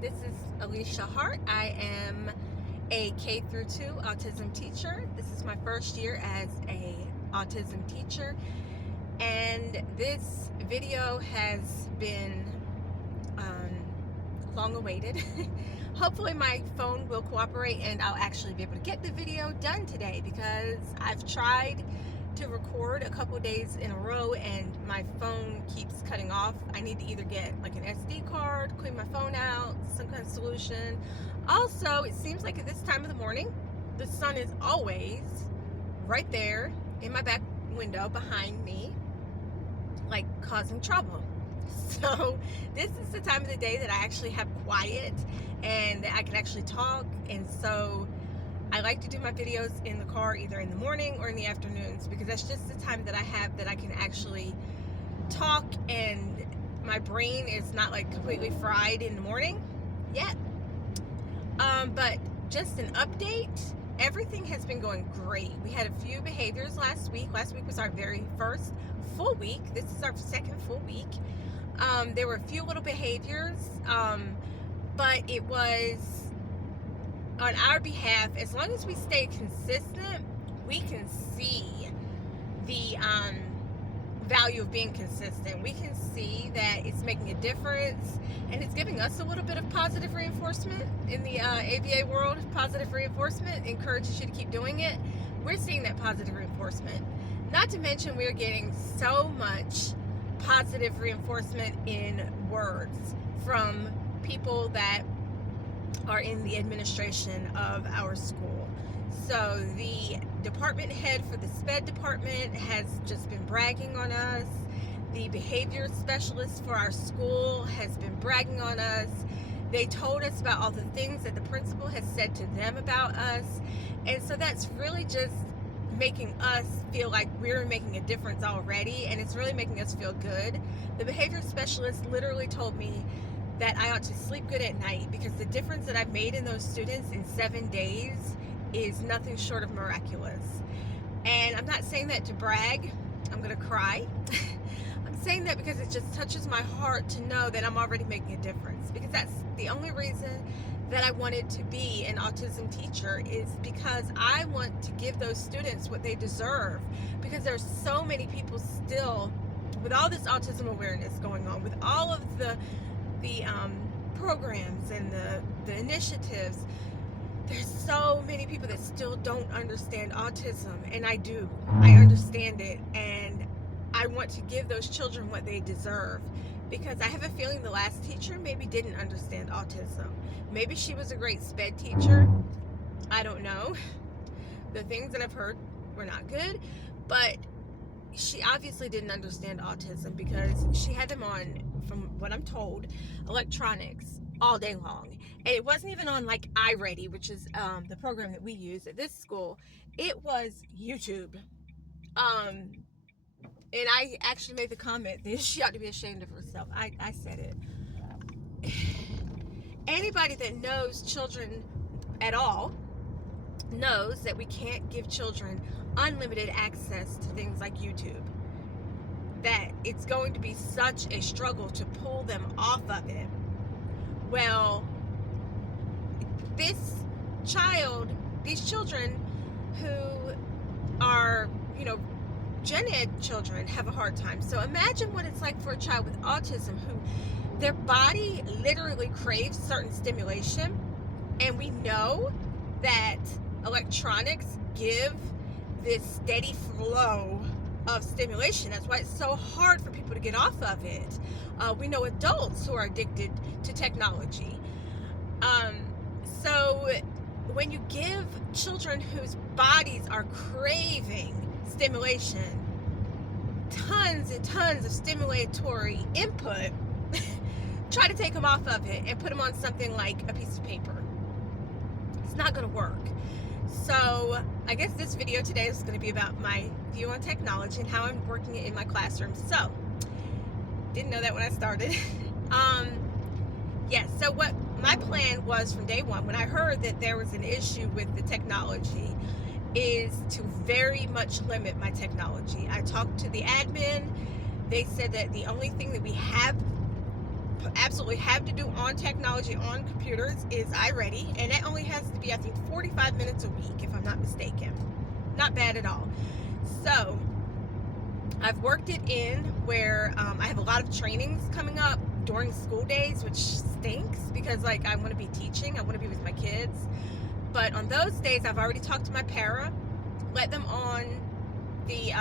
This is Alicia Hart. I am a K through 2 autism teacher. This is my first year as a autism teacher, and this video has been long awaited. Hopefully my phone will cooperate and I'll actually be able to get the video done today, because I've tried to record a couple days in a row and my phone keeps cutting off. I need to either get like an SD card, clean my phone out, some kind of solution. Also, it seems like at this time of the morning, the sun is always right there in my back window behind me, like causing trouble. So this is the time of the day that I actually have quiet and that I can actually talk, and so I like to do my videos in the car either in the morning or in the afternoons, because that's just the time that I have that I can actually talk and my brain is not like completely fried in the morning yet. But just an update, everything has been going great. We had a few behaviors last week. Last week was our very first full week. This is our second full week. There were a few little behaviors, but it was on our behalf. As long as we stay consistent, we can see the value of being consistent. We can see that it's making a difference, and it's giving us a little bit of positive reinforcement in the ABA world. Positive reinforcement encourages you to keep doing it. We're seeing that positive reinforcement. Not to mention, we're getting so much positive reinforcement in words from people that are in the administration of our school. So the department head for the SPED department has just been bragging on us. The behavior specialist for our school has been bragging on us. They told us about all the things that the principal has said to them about us. And so that's really just making us feel like we're making a difference already, and it's really making us feel good. The behavior specialist literally told me that I ought to sleep good at night, because the difference that I've made in those students in 7 days is nothing short of miraculous. And I'm not saying that to brag. I'm gonna cry. I'm saying that because it just touches my heart to know that I'm already making a difference, because that's the only reason that I wanted to be an autism teacher, is because I want to give those students what they deserve, because there's so many people still, with all this autism awareness going on, with all of the programs and the initiatives, there's so many people that still don't understand autism, and I do. I understand it, and I want to give those children what they deserve, because I have a feeling the last teacher maybe didn't understand autism. Maybe she was a great SPED teacher. I don't know. The things that I've heard were not good, but she obviously didn't understand autism, because she had them on, from what I'm told, electronics all day long. And it wasn't even on like iReady, which is the program that we use at this school. It was YouTube. And I actually made the comment that she ought to be ashamed of herself. I said it. Anybody that knows children at all knows that we can't give children unlimited access to things like YouTube. That it's going to be such a struggle to pull them off of it. Well, these children who are, Gen Ed children have a hard time. So imagine what it's like for a child with autism who their body literally craves certain stimulation, and we know that electronics give this steady flow of stimulation. That's why it's so hard for people to get off of it. We know adults who are addicted to technology. So when you give children whose bodies are craving stimulation tons and tons of stimulatory input, try to take them off of it and put them on something like a piece of paper. It's not going to work. So I guess this video today is going to be about my view on technology and how I'm working it in my classroom. So, didn't know that when I started. Yes, so what my plan was from day one, when I heard that there was an issue with the technology, is to very much limit my technology. I talked to the admin. They said that the only thing that we have absolutely have to do on technology, on computers, is iReady, and that only has to be, I think, 45 minutes a week, if I'm not mistaken. Not bad at all. So I've worked it in where I have a lot of trainings coming up during school days, which stinks because, like, I want to be teaching, I want to be with my kids. But on those days, I've already talked to my para, let them on the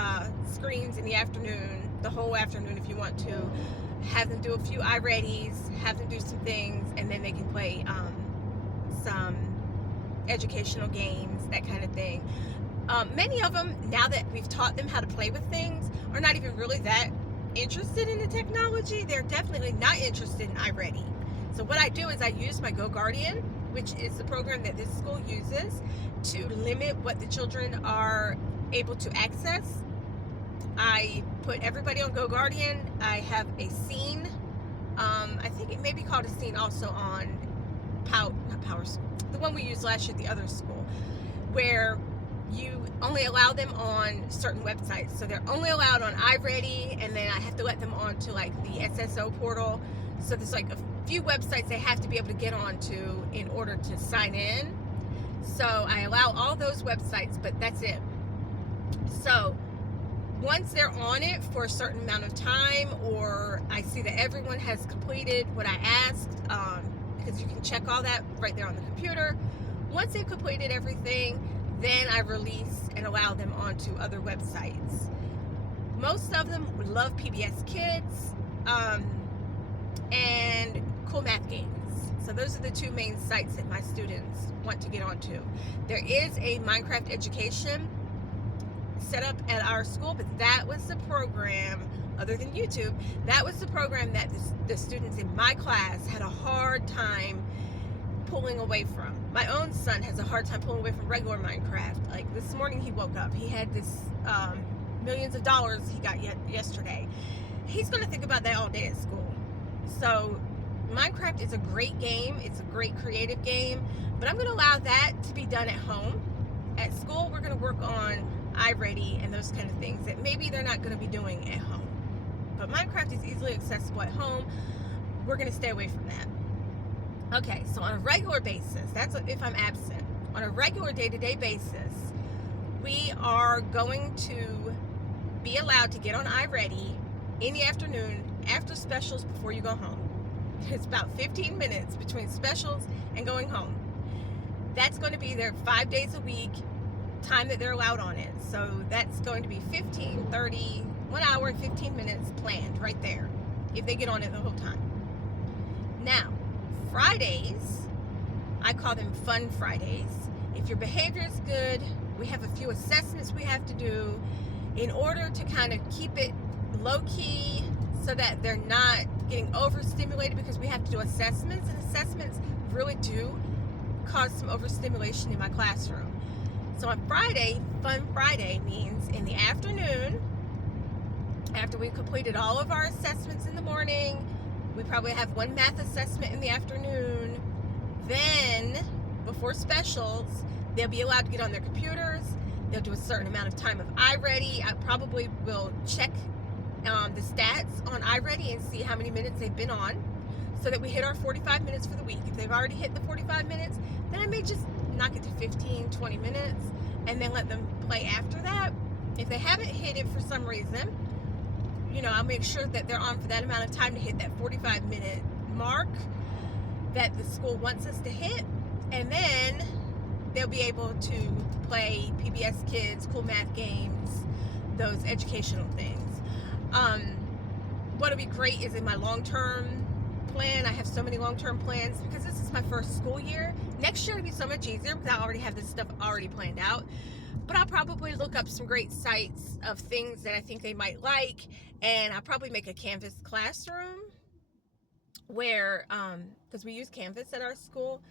screens in the afternoon, the whole afternoon if you want to, have them do a few iReadies, have them do some things, and then they can play some educational games, that kind of thing. Many of them, now that we've taught them how to play with things, are not even really that interested in the technology. They're definitely not interested in iReady. So what I do is I use my Go Guardian, which is the program that this school uses to limit what the children are able to access. I put everybody on Go Guardian. I have a scene. I think it may be called a scene also on not Power School, the one we used last year at the other school, where you only allow them on certain websites. So they're only allowed on iReady, and then I have to let them on to like the SSO portal. So there's like a few websites they have to be able to get onto in order to sign in. So I allow all those websites, but that's it. So once they're on it for a certain amount of time, or I see that everyone has completed what I asked, because you can check all that right there on the computer. Once they've completed everything, then I release and allow them onto other websites. Most of them would love PBS Kids and Cool Math Games. So those are the two main sites that my students want to get onto. There is a Minecraft education set up at our school, but that was the program, other than YouTube, that was the program that the students in my class had a hard time pulling away from. My own son has a hard time pulling away from regular Minecraft. Like this morning he woke up, he had this millions of dollars he got yesterday. He's going to think about that all day at school. So Minecraft is a great game, it's a great creative game, but I'm going to allow that to be done at home. At school we're going to work on iReady and those kind of things that maybe they're not going to be doing at home. But Minecraft is easily accessible at home. We're going to stay away from that. Okay, so on a regular basis, that's if I'm absent. On a regular day-to-day basis, we are going to be allowed to get on iReady in the afternoon after specials before you go home. It's about 15 minutes between specials and going home. That's going to be their 5 days a week time that they're allowed on it. So that's going to be 1 hour and 15 minutes planned right there if they get on it the whole time. Now, Fridays, I call them fun Fridays. If your behavior is good, we have a few assessments we have to do in order to kind of keep it low-key so that they're not getting overstimulated, because we have to do assessments, and assessments really do cause some overstimulation in my classroom. So on Friday, Fun Friday means in the afternoon, after we've completed all of our assessments in the morning, we probably have one math assessment in the afternoon. Then, before specials, they'll be allowed to get on their computers. They'll do a certain amount of time of iReady. I probably will check the stats on iReady and see how many minutes they've been on, so that we hit our 45 minutes for the week. If they've already hit the 45 minutes, then I may just knock it to 15, 20 minutes and then let them play after that. If they haven't hit it for some reason, I'll make sure that they're on for that amount of time to hit that 45-minute mark that the school wants us to hit, and then they'll be able to play PBS Kids, Cool Math Games, those educational things. What'll be great is in my long-term plan. I have so many long-term plans because this is my first school year. Next year will be so much easier because I already have this stuff already planned out. But I'll probably look up some great sites of things that I think they might like, and I'll probably make a Canvas classroom where, because we use Canvas at our school,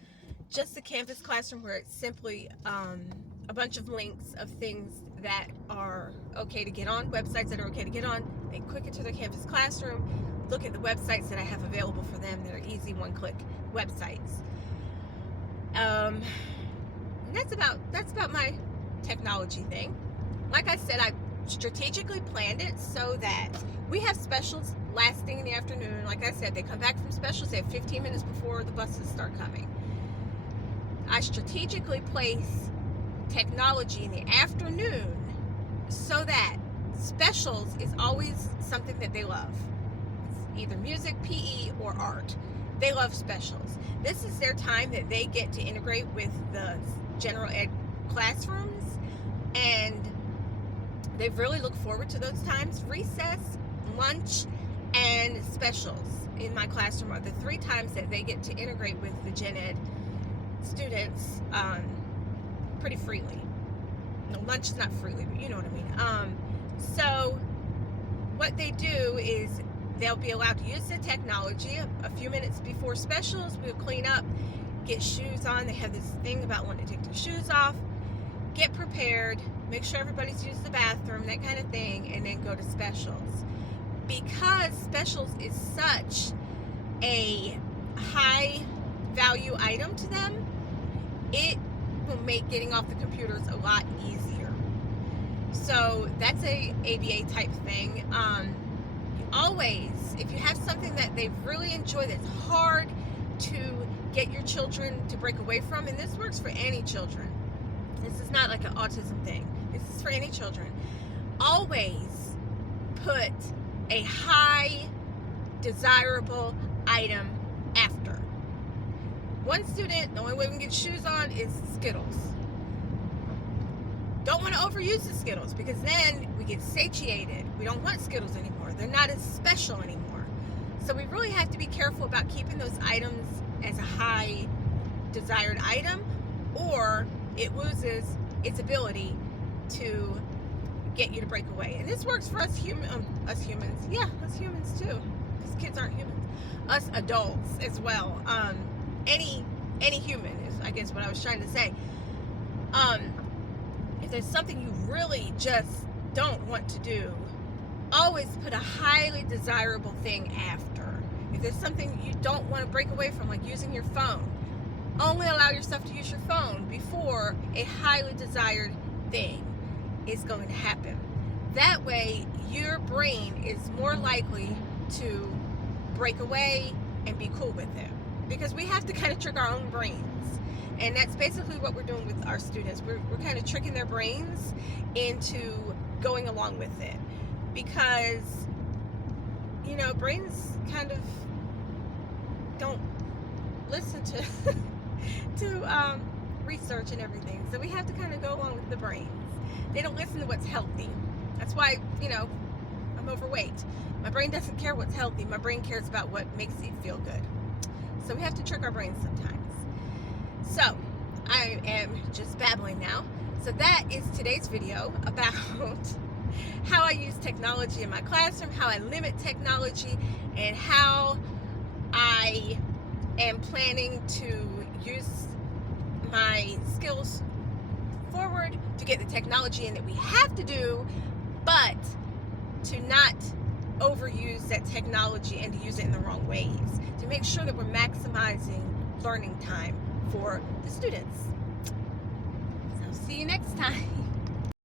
just a Canvas classroom where it's simply a bunch of links of things that are okay to get on, websites that are okay to get on. They click into their Canvas classroom, look at the websites that I have available for them that are easy one-click websites. That's about my technology thing. Like I said, I strategically planned it so that we have specials last thing in the afternoon. Like I said, they come back from specials, they have 15 minutes before the buses start coming. I strategically place technology in the afternoon so that specials is always something that they love. It's either music, PE, or art. They love specials. This is their time that they get to integrate with the general ed classrooms, and they really look forward to those times. Recess, lunch, and specials in my classroom are the 3 times that they get to integrate with the gen ed students pretty freely. No, lunch is not freely, but you know what I mean. So what they do is they'll be allowed to use the technology a few minutes before specials. We'll clean up, get shoes on. They have this thing about wanting to take their shoes off, get prepared, make sure everybody's used the bathroom, that kind of thing, and then go to specials. Because specials is such a high value item to them, it will make getting off the computers a lot easier. So that's a ABA type thing. Always, if you have something that they really enjoy that's hard to get your children to break away from, and this works for any children, this is not like an autism thing, this is for any children, always put a high desirable item after. One student, the only way we can get shoes on is Skittles. Don't want to overuse the Skittles because then we get satiated. We don't want Skittles anymore. They're not as special anymore. So we really have to be careful about keeping those items as a high desired item, or it loses its ability to get you to break away. And this works for us humans. Yeah, us humans too, because kids aren't humans. Us adults as well. Any human is, I guess, what I was trying to say. If there's something you really just don't want to do, always put a highly desirable thing after. If there's something you don't want to break away from, like using your phone, only allow yourself to use your phone before a highly desired thing is going to happen. That way, your brain is more likely to break away and be cool with it. Because we have to kind of trick our own brains. And that's basically what we're doing with our students. We're kind of tricking their brains into going along with it. Because, you know, brains kind of don't listen to research and everything. So we have to kind of go along with the brains. They don't listen to what's healthy. That's why, you know, I'm overweight. My brain doesn't care what's healthy. My brain cares about what makes it feel good. So we have to trick our brains sometimes. So I am just babbling now. So that is today's video about how I use technology in my classroom, how I limit technology, and how I am planning to use my skills forward to get the technology in that we have to do, but to not overuse that technology and to use it in the wrong ways, to make sure that we're maximizing learning time for the students. So see you next time.